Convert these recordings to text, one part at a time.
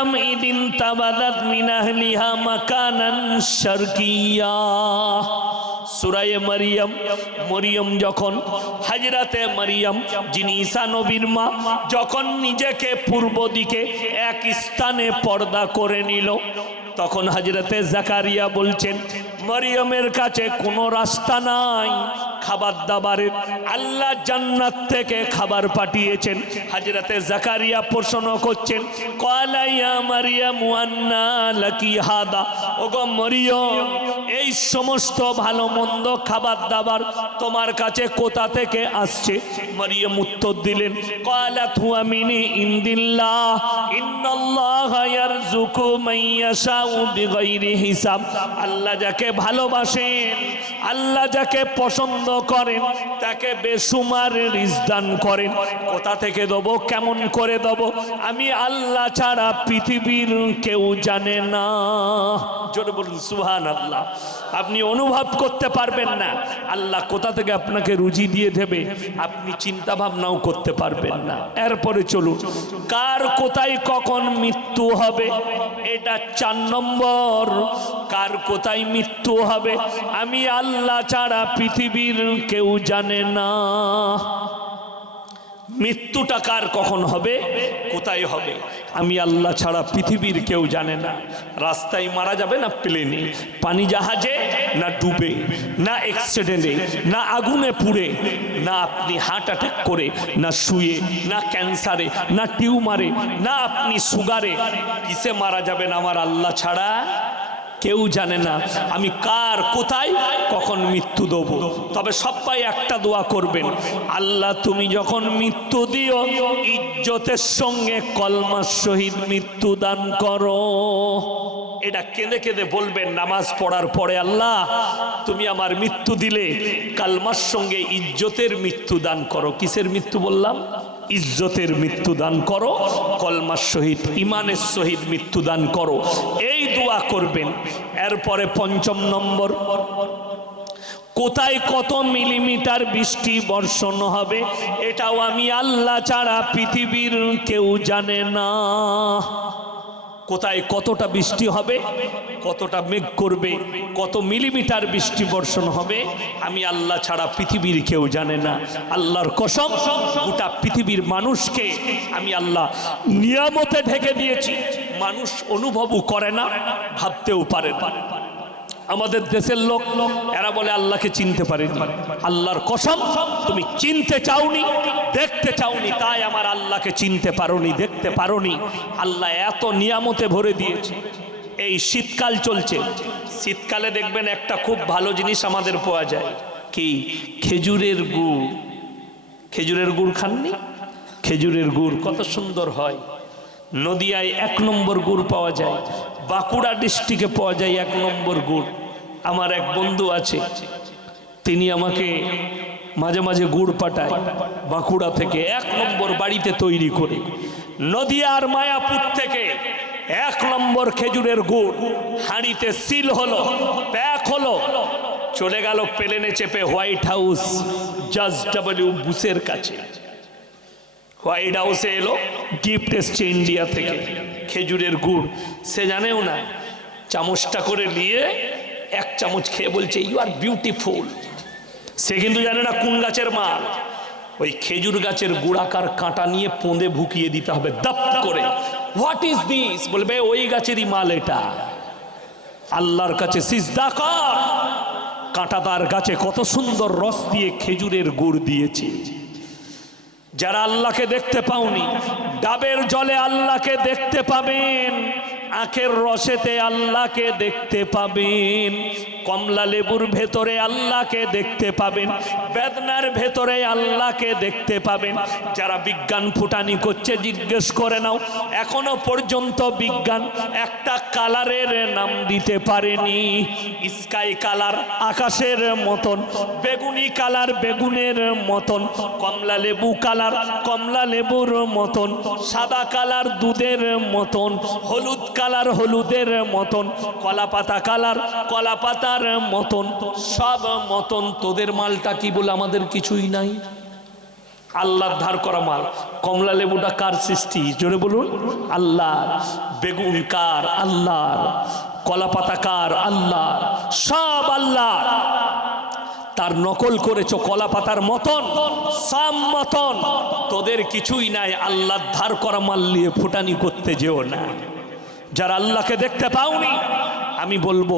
মারিয়াম ইদিন তাবাদাত মিনাহলিহা মাকানান শারকিয়া সুরায়ে মারিয়াম, মরিয়ম যখন হাজরাতে মারিয়াম, যিনি ঈসা নবীর মা, যখন নিজেকে পূর্ব দিকে এক স্থানে পর্দা করে নিল, তখন হাজরাতে জাকারিয়া বলছেন, মরিয়মের কাছে কোনো রাস্তা নাই। খাবার দাবারের, আল্লাহ জান্নাত থেকে খাবার পাঠিয়েছেন। হাজরাতে জাকারিয়া প্রশ্ন করছেন কলাইয়া মারিয়া মুয়ান্না লাকি হাদা? ওগো মরিয়ম এই সমস্ত ভালো মন্দ খাবার দাবার তোমার কাছে কোথা থেকে আসছে? মরিয়ম উত্তর দিলেন, কলাত হুয়া মিনি ইন্দিল্লাহ, ইন্নাল্লাহ ইয়ারযুকু মাইয়াশাউ বিগাইরি হিসাব। আল্লাহ যাকে ভালোবাসেন, আল্লাহ যাকে পছন্দ করেন, তাকে বেসুমার রিজদান করেন। কোথা থেকে দেবো, কেমন করে দেবো, আমি আল্লাহ ছাড়া পৃথিবীর কেউ জানে না। জোরে বলুন সুহান আল্লাহ আপনি অনুভব করতে পারবেন না। আল্লাহ কোথা থেকে আপনাকে রুজি দিয়ে দেবে? আপনি চিন্তা ভাবনাও করতে পারবেন না। এরপরে চলুন। কার কোথায় কখন মৃত্যু হবে? এটা চার নম্বর। কার কোথায় মৃত্যু হবে? আমি আল্লাহ ছাড়া পৃথিবীর কেউ জানে না। মৃত্যুটা কার কখন হবে? কোথায় হবে? আমি আল্লাহ ছাড়া পৃথিবীর কেউ জানে না। রাস্তায় মারা যাবে না প্লেনে? পানি জাহাজে না ডুবে? না অ্যাক্সিডেন্টে না আগুনে পুড়ে? না আপনি হার্ট অ্যাটাক করে, না শুয়ে, না ক্যান্সারে না টিউমারে না আপনি সুগারে কিসে মারা যাবেন আমার আল্লাহ ছাড়া? কেউ জানে না আমি কার, কোথায়, কখন মৃত্যু দেবো। তবে সবাই একটা দোয়া করবেন, আল্লাহ তুমি যখন মৃত্যু দিও, ইজ্জতের সঙ্গে কলমার সহিত মৃত্যু দান করো। এটা কেঁদে কেঁদে বলবেন নামাজ পড়ার পরে, আল্লাহ তুমি আমার মৃত্যু দিলে, কালমার সঙ্গে ইজ্জতের মৃত্যু দান করো। কিসের মৃত্যু বললাম? ইজ্জতের মৃত্যু দান করো, কলমার সহিত, ইমানের সহিত মৃত্যু দান করো। এই দোয়া করবেন। এরপরে পঞ্চম নম্বর। কোথায় কত মিলিমিটার বৃষ্টি বর্ষণ হবে, এটাও আমি আল্লাহ ছাড়া পৃথিবীর কেউ জানে না। কোথায় কতটা বৃষ্টি হবে, কতটা মেঘ করবে, কত মিলিমিটার বৃষ্টি বর্ষণ হবে, আমি আল্লাহ ছাড়া পৃথিবীর কেউ জানে না। আল্লাহর কসম, গোটা পৃথিবীর মানুষকে আমি আল্লাহ নিয়ামতে ঢেকে দিয়েছি। মানুষ অনুভবও করে না, ভাবতেও পারে না। আমাদের দেশের লোক, এরা বলে আল্লাহকে চিনতে পারেনি। আল্লাহর কসম, তুমি চিনতে চাওনি, দেখতে চাওনি, তাই আমার আল্লাহকে চিনতে পারোনি, দেখতে পারোনি। আল্লাহ এত নিয়ামতে ভরে দিয়েছে। এই শীতকাল চলছে। শীতকালে দেখবেন একটা খুব ভালো জিনিস আমাদের পাওয়া যায়। কি? খেজুরের গুড়। খেজুরের গুড় খাননি? খেজুরের গুড় কত সুন্দর হয়। নদিয়ায় এক নম্বর গুড় পাওয়া যায়। বাঁকুড়া ডিস্ট্রিক্টে পাওয়া যায় এক নম্বর গুড়। আমার এক বন্ধু আছে, তিনি আমাকে মাঝে মাঝে গুড় পাঠায় বাঁকুড়া থেকে এক নম্বর বাড়িতে তৈরি করে। নদিয়ার মায়াপুর থেকে এক নম্বর খেজুরের গুড়। হাঁড়িতে সিল হলো, প্যাক হলো, চলে গেল প্লেনে চেপে হোয়াইট হাউস জাজ ডাব্লিউ বুসের কাছে। হোয়াইট হাউসে এলো গিফট এসছে ইন্ডিয়া থেকে। খেজুরের গুড়, সে জানেও না। চামচটা করে নিয়ে এক চামচ খেয়ে বলছে ইউ আর বিউটিফুল সে কিন্তু জানে না কোন গাছের মাল। ওই খেজুর গাছের গুড়াকার কাঁটা নিয়ে পোঁদে ভুকিয়ে দিতে হবে, দাপ করে। হোয়াট ইজ দিস বলবে, ওই গাছেরই মাল এটা। আল্লাহর কাছে সিজদা কর। কাঁটাদার গাছে কত সুন্দর রস দিয়ে খেজুরের গুড় দিয়েছে। যারা আল্লাহকে দেখতে পাওনি ডাবের জলে আল্লাহকে দেখতে পাবেন আখের রসেতে আল্লাহকে দেখতে পাবেন। কমলা লেবুর ভেতরে আল্লাহকে দেখতে পাবেন, বেদনার ভেতরে আল্লাহকে দেখতে পাবেন। যারা বিজ্ঞান ফুটানি করছে, জিজ্ঞেস করে নাও, এখনও পর্যন্ত বিজ্ঞান একটা কালারের নাম দিতে পারেনি। স্কাই কালার আকাশের মতন, বেগুনি কালার বেগুনের মতন, কমলা লেবু কালার কমলা লেবুর মতন, সাদা কালার দুধের মতন, হলুদ কালার হলুদের মতন কলা পাতা কালার কলা পাতার মতন, সব মতন তোদের মালটা কি বলে আমাদের কিছুই নাই? আল্লাহর ধার করা মাল। কমলা লেবুটা কার সৃষ্টি? জোরে বলুন, আল্লাহ। বেগুন কার? আল্লাহর কলা পাতা কার? আল্লাহ। সব আল্লাহ। তার নকল করেছ কলা পাতার মতন সাম মতন। তোদের কিছুই নাই আল্লাহ ধার করা মাল নিয়ে ফুটানি করতে যেও না। যারা আল্লাহকে দেখতে পাওনি আমি বলব,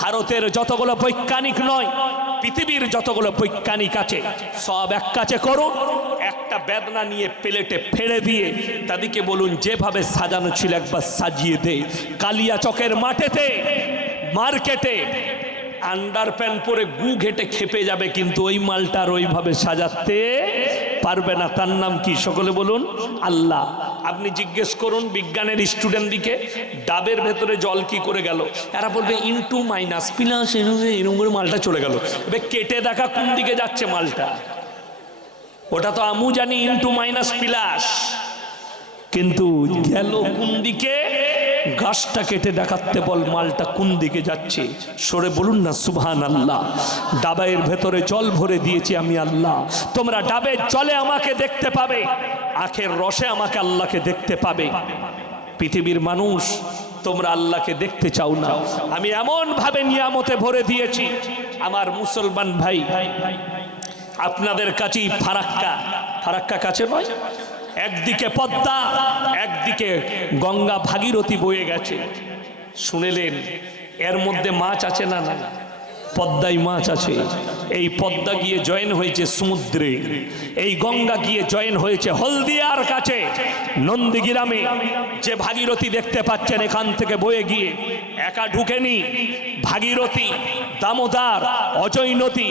ভারতের যতগুলো বৈজ্ঞানিক নয়, পৃথিবীর যতগুলো বৈজ্ঞানিক আছে, সব এক কাছে করো একটা বেদনা নিয়ে প্লেটে ফেড়ে দিয়ে তাদেরকে বলুন, যেভাবে সাজানো ছিল একবার সাজিয়ে দে। কালিয়া চকের মাঠেতে, মার্কেটে, আন্ডার প্যান্ট পরে গু ঘেটে খেপে যাবে, কিন্তু ওই মালটার ওইভাবে সাজাতে পারবে না। তার নাম কি? সকলে বলুন, আল্লাহ। আপনি জিজ্ঞেস করুন বিজ্ঞানের স্টুডেন্ট দিকে, ডাবের ভেতরে জল কি করে গেল? এরা বলবে ইনটু মাইনাস প্লাস এরকম করে মালটা চলে গেল। এবার কেটে দেখা কোন দিকে যাচ্ছে মালটা। ওটা তো আমু জানি ইনটু মাইনাস প্লাস কিন্তু গেল কোন দিকে? গাছটা কেটে দেখাতে বল মালটা কোন দিকে যাচ্ছে। সরে বলুন না সুবহান আল্লাহ ডাবের ভেতরে জল ভরে দিয়েছি আমি, আল্লাহ। তোমরা ডাবের জলে আমাকে দেখতে পাবে। আখের রসে আমাকে আল্লাহকে দেখতে পাবে। পৃথিবীর মানুষ, তোমরা আল্লাহকে দেখতে চাও না। আমি এমন ভাবে নিয়ামতে ভরে দিয়েছি। আমার মুসলমান ভাই, আপনাদের কাছেই ফারাক্কা। ফারাক্কা কাছে নয়, একদিকে পদ্মা, একদিকে গঙ্গা ভাগীরথী বয়ে গেছে। শুনেলেন, এর মধ্যে মাছ আছে না না পদ্মায় মাছ আছে। এই পদ্মা গিয়ে জয়েন হয়েছে সমুদ্রে। এই গঙ্গা গিয়ে জয়েন হয়েছে হলদিয়ার কাছে। নন্দীগ্রামে যে ভাগীরথী দেখতে পাচ্ছেন এখান থেকে বয়ে গিয়ে, একা ঢুকেনি। ভাগীরথী, দামোদার, অজয় নদী,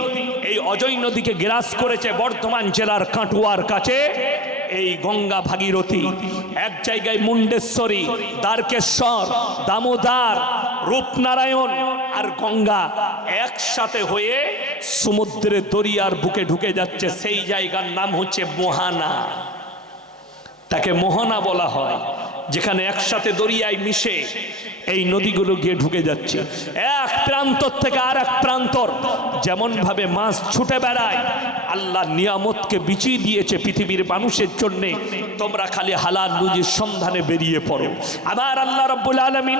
এই অজয় নদীকে গ্রাস করেছে বর্ধমান জেলার কাটুয়ার কাছে। এই গঙ্গা ভাগীরথী, এক জায়গায় মুন্ডেশ্বরী, দ্বারকেশ্বর, দামোদার রূপনারায়ণ আর গঙ্গা একসাথে হয়ে সমুদ্রের দরিয়ার বুকে ঢুকে যাচ্ছে। সেই জায়গার নাম হচ্ছে মোহানা। তাকে মোহনা বলা হয়, যেখানে একসাথে দরিয়ায় মিশে এই নদীগুলো গিয়ে ঢুকে যাচ্ছে। এক প্রান্তর থেকে আর এক প্রান্তর যেমন ভাবে মাছ ছুটে বেড়ায়, আল্লাহ নিয়ামতকে বিচিয়ে দিয়েছে পৃথিবীর মানুষের জন্য। তোমরা খালি হালাল রুজির সন্ধানে বেরিয়ে পড়ো। আবার আল্লাহ রব্বুল আলমিন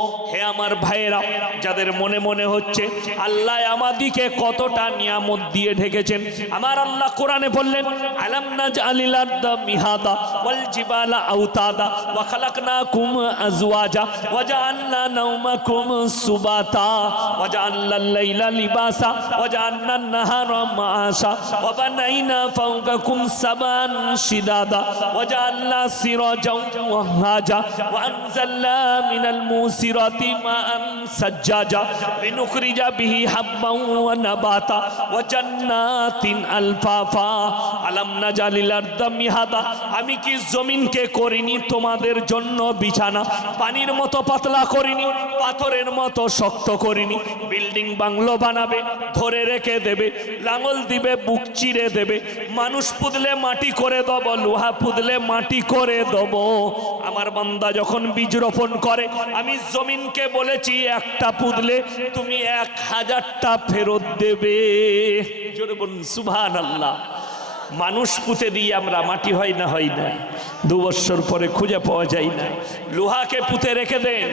হে আমার ভাইয়েরা, যাদের মনে মনে হচ্ছে আল্লাহ আমাদিকে কতটা নিয়ামত দিয়ে ঢেকেছেন। আমার আল্লাহ কোরআনে বললেন, আলাম নাজআলিল আরদা মিহাদা ওয়াল জিবালা আওতাদা ওয়া খালাকনাকুম আজওয়াজা ওয়া জাআলনা নাওমাকুম সুবাতা ওয়া জাআলনা আল-লাইলা লিবাসা ওয়া জাআলনা আন-নাহারা মাআশা ওয়া বানাইনা ফাওকাকুম সাবান শিদাদা ওয়া জাআলনা সিরাজা ওয়া হাজা ওয়া আনজালনা মিনাল মুসিরাতি সাজ্জাজা লিনুখরিজা বিহি হাব্বান ওয়া নাবাতা ওয়া জান্নাতিন আলফাফা আলাম নাজালিল আরদা মিহাদা আমি কি জমিনকে করিনি তোমাদের জন্য বিছানা? পানির মতো পাতলা করিনি, পাথরের মতো শক্ত করিনি। বিল্ডিং বাংলো বানাবে, ধরে রেখে দেবে, লাঙল দিবে, বুক চিরে দেবে। মানুষ পুদলে মাটি করে দেব, লোহা পুদলে মাটি করে দেব। আমার বান্দা যখন বীজ রোপণ করে, আমি জমিনকে বলেছি একটা পুদলে তুমি এক হাজারটা ফেরত দেবে। জোরে বলুন সুভান আল্লাহ মানুষ পুঁতে দিয়ে আমরা মাটি হয় না হয় না। দু বৎসর পরে খুঁজে পাওয়া যায় না। লোহাকে পুঁতে রেখে দেন,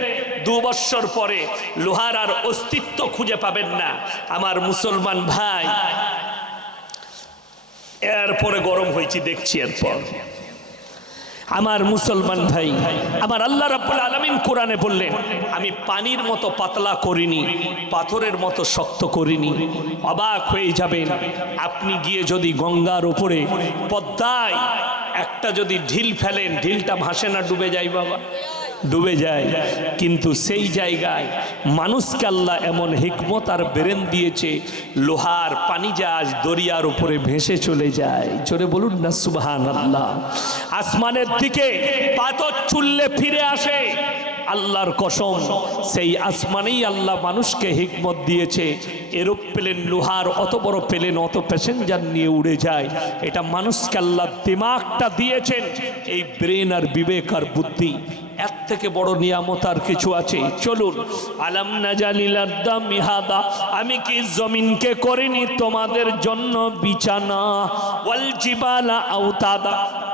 দু বৎসর পরে লোহার আর অস্তিত্ব খুঁজে পাবেন না। আমার মুসলমান ভাই, এরপরে গরম হয়েছি, দেখছি এরপর। আমার মুসলমান ভাই, আমার আল্লাহ রাব্বুল আলামিন কোরআনে বললেন, আমি পানির মতো পাতলা করিনি, পাথরের মতো শক্ত করিনি, অবাক হয়ে যাবেন, আপনি গিয়ে যদি গঙ্গার ওপরে পদ্মায় একটা যদি ঢিল ফেলেন, ঢিলটা ভাসে না ডুবে যাই বাবা। ডুবে যায়। কিন্তু সেই জায়গায় মানুষকে আল্লাহ এমন হিকমত আর বেরেন দিয়েছে, লোহার পানি জাহাজ দরিয়ার উপরে ভেসে চলে যায়। জোরে বলুন না সুবহান আল্লাহ আসমানের দিকে পাথর চুললে ফিরে আসে। আল্লাহর কসম, সেই আসমানেই আল্লাহ মানুষকে হিকমত দিয়েছে। এরোপ্লেন লোহার, অত বড় প্লেন, অত প্যাসেঞ্জার নিয়ে উড়ে যায়। এটা মানুষকে আল্লাহ দিমাগটা দিয়েছেন। এই ব্রেন আর বিবেক আর বুদ্ধি এর থেকে বড় নিয়ামত আর কিছু আছে। চলুন। আলাম নাজালিলাদ্দা মিহাদা, আমি কি জমিনকে করিনি তোমাদের জন্য বিছানা? ওয়াল জিবালা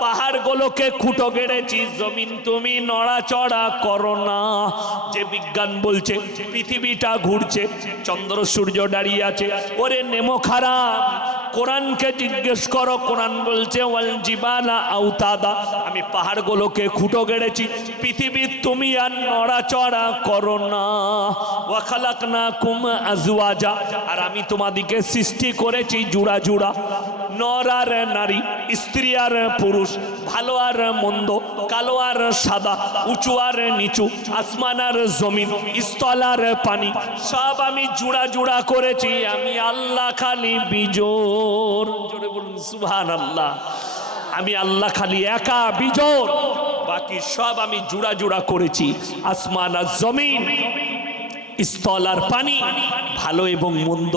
পাহাড়গুলোকে খুঁটো গেড়েছি, জমিন তুমি নড়াচড়া করো না। যে বিজ্ঞান বলছে, পৃথিবীটা ঘুরছে, চন্দ্র সূর্য দাঁড়িয়ে আছে, ওরে নেমো খারাপ। কোরআনকে জিজ্ঞেস করো, কোরআন বলছে, ওয়াল জিবালা আউতাদা। আমি পাহাড়গুলোকে খুঁটো গেড়েছি। পৃথিবীর তুমি আর নড়াচড়া করো না। ওয়াখালাক না কুম আজওয়াজা। আর আমি তোমাদিকে সৃষ্টি করেছি জুড়া জুড়া। নর আর নারী, স্ত্রী আর পুরুষ, ভালো আর মন্দ, কালো আর সাদা, উঁচু আর নিচু, আসমান আর জমিন, স্থল আর পানি, সব আমি জুড়া জুড়া করেছি, আমি আল্লাহ খালি বিজোর জোরে বলুন সুবহান আল্লাহ আমি আল্লাহ খালি একা বিজোর বাকি সব আমি জুড়া জুড়া করেছি, আসমান আর জমিন, স্থল আর পানি, ভালো এবং মন্দ,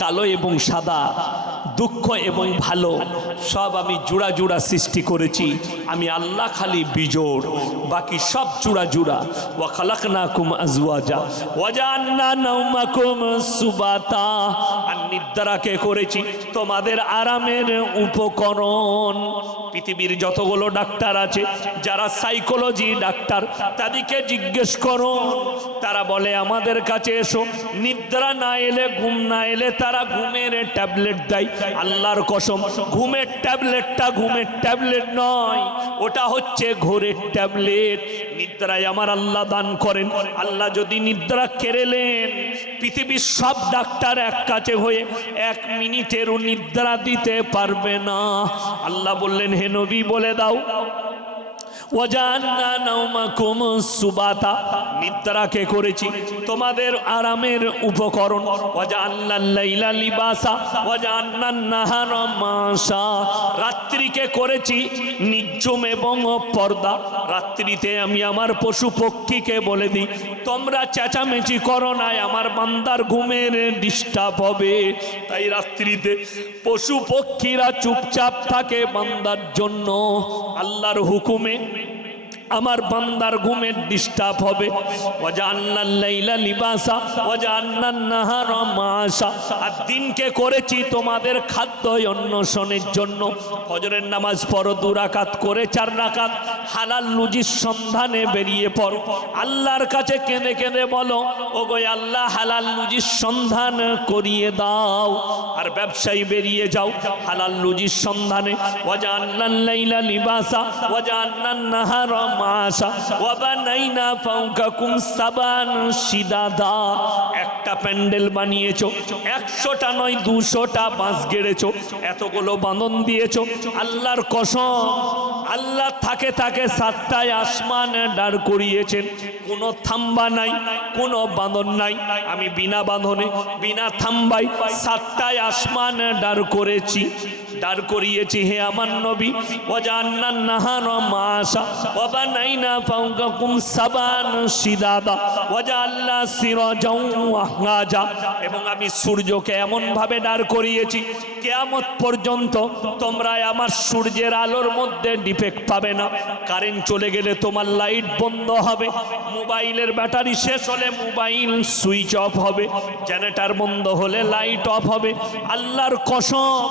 কালো এবং সাদা। দুঃখ এবং ভালো সব আমি জুড়া জুড়া সৃষ্টি করেছি। আমি আল্লাহ খালি বিজোড়, বাকি সব জুড়া জুড়া। ওয়া খালাকনা কুম আজওয়াজা ওয়াজান্না নাউমাকুম সুবাতা। আর নিদ্রাকে করেছি তোমাদের আরামের উপকরণ। পৃথিবীর যতগুলো ডাক্তার আছে, যারা সাইকোলজি ডাক্তার, তাদেরকে জিজ্ঞেস করো। তারা বলে, আমাদের কাছে এসো, নিদ্রা না এলে, ঘুম না এলে তারা ঘুমের ট্যাবলেট দেয়। আল্লাহর কসম, ঘুমের ট্যাবলেটটা ঘুমের ট্যাবলেট নয়, ওটা হচ্ছে ঘোরের ট্যাবলেট। নিদ্রায় আমার আল্লাহ দান করেন। আল্লাহ যদি নিদ্রা কেড়েলেন, পৃথিবীর সব ডাক্তার এক কাছে হয়ে এক মিনিটেরও নিদ্রা দিতে পারবে না। আল্লাহ বললেন, হে নবী, বলে দাও। ওয়াজান্না নাওমাকুম সুবাতা। নিদ্রাকে করেছি। তোমাদের আরামের উপকরণ। ওয়াজান্নাল লাইলা লিবাসা। ওয়াজান্নান নাহারা মাসা রাত্রিকে করেছি নিঝুম এবং পর্দা রাত্রিতে আমি আমার পশু পক্ষীকে বলে দিই, তোমরা চেঁচামেচি করো না, আমার বান্দার ঘুমের ডিস্টার্ব হবে। তাই রাত্রিতে পশু পক্ষীরা চুপচাপ থাকে বান্দার জন্য। আল্লাহর হুকুমে আমার বান্দার ঘুমের ডিস্টার্ব হবে। লাইলা লিবাসা নাহারা মাসা আর দিনকে করেছি তোমাদের খাদ্য অন্বেষণের জন্য। ফজরের নামাজ পড়ো, দু রাকাত করে চার রাকাত। হালাল লুজির সন্ধানে বেরিয়ে পড়ো। আল্লাহর কাছে কেঁদে কেঁদে বলো ও গো আল্লাহ, হালাল লুজির সন্ধান করিয়ে দাও। আর ব্যবসায়ী বেরিয়ে যাও হালাল লুজির সন্ধানে। ওয়াজান্নাল লাইলা লিবাসা ওয়াজান্নান নাহারা মাসা। ওয়াবানাইনা ফাওকাকুম সাবান শিদাদা। একটা প্যান্ডেল বানিয়েছো, একশোটা নয়, দুশোটা বাঁশ গেড়েছো, এতগুলো বাঁধন দিয়েছ। আল্লাহর কসম, আল্লাহ থাকে থাকে সাতটায় আসমান দাঁড় করিয়েছেন। কোনো থাম্বা নাই, কোনো বাঁধন নাই। আমি বিনা বাঁধনে, বিনা থাম্বাই সাতটায় আসমান দাঁড় করেছি। দাঁড় করিয়েছি হে আমার নবী। ওয়াজান্নান নাহার মাসা ওয়াবানাইনা ফাওকাকুম সাবান শিদাদা ওয়াজাল্লা সিরাজাও ওয়াহাজা এবং আমি সূর্যকে এমন ভাবে দাঁড় করিয়েছি, কেয়ামত পর্যন্ত তোমরা আমার সূর্যের আলোর মধ্যে ডিফেক্ট পাবে না। কারেন্ট চলে গেলে তোমার লাইট বন্ধ হবে, মোবাইলের ব্যাটারি শেষ হলে মোবাইল সুইচ অফ হবে জেনারেটার বন্ধ হলে লাইট অফ হবে। আল্লাহর কসম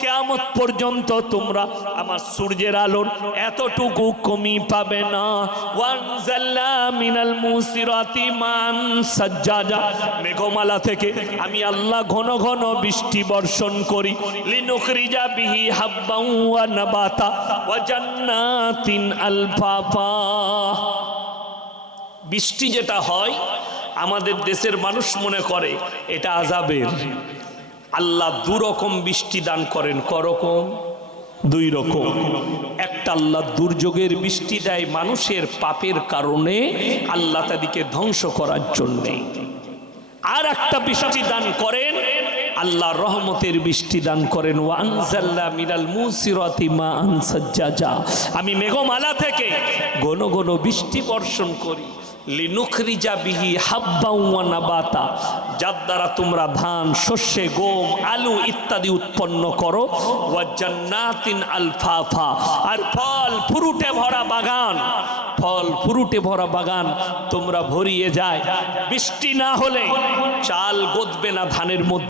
কেয়ামত পর্যন্ত তোমরা আমার সূর্যের আলোর এতটুকু কমি পাবে না। মান সাজ্জাজা মেঘমালা থেকে আমি আল্লাহ ঘন ঘন বৃষ্টি বর্ষণ করি। বিহি নাবাতা আলফাফা। বৃষ্টি যেটা হয়, আমাদের দেশের মানুষ মনে করে এটা আজাবের আল্লাহ দু রকম বৃষ্টি দান করেন করকম দুই রকম। একটা আল্লাহ দুর্যোগের বৃষ্টি দেয় মানুষের পাপের কারণে, আল্লাহ তাদেরকে ধ্বংস করার জন্যে। আর একটা বৃষ্টি দান করেন, আল্লাহ রহমতের বৃষ্টি দান করেন। ওয়ানজাল্লা মিনাল মুসিরাতি মা আনসাজ্জাজা আমি মেঘমালা থেকে ঘন ঘন বৃষ্টি বর্ষণ করি। লিনুখরিজা বিহি হাব্বা ওয়া নাবাতা, যার দ্বারা তোমরা ধান, শস্যে, গম, আলু ইত্যাদি উৎপন্ন করো, ওয়া জান্নাতিন আলফাফা, আর ফল ফ্রুটে ভরা বাগান, ফল ফ্রুটে ভরা বাগান তোমরা ভরিয়ে যায়। বৃষ্টি না হলে চাল গদবে না ধানের মধ্যে।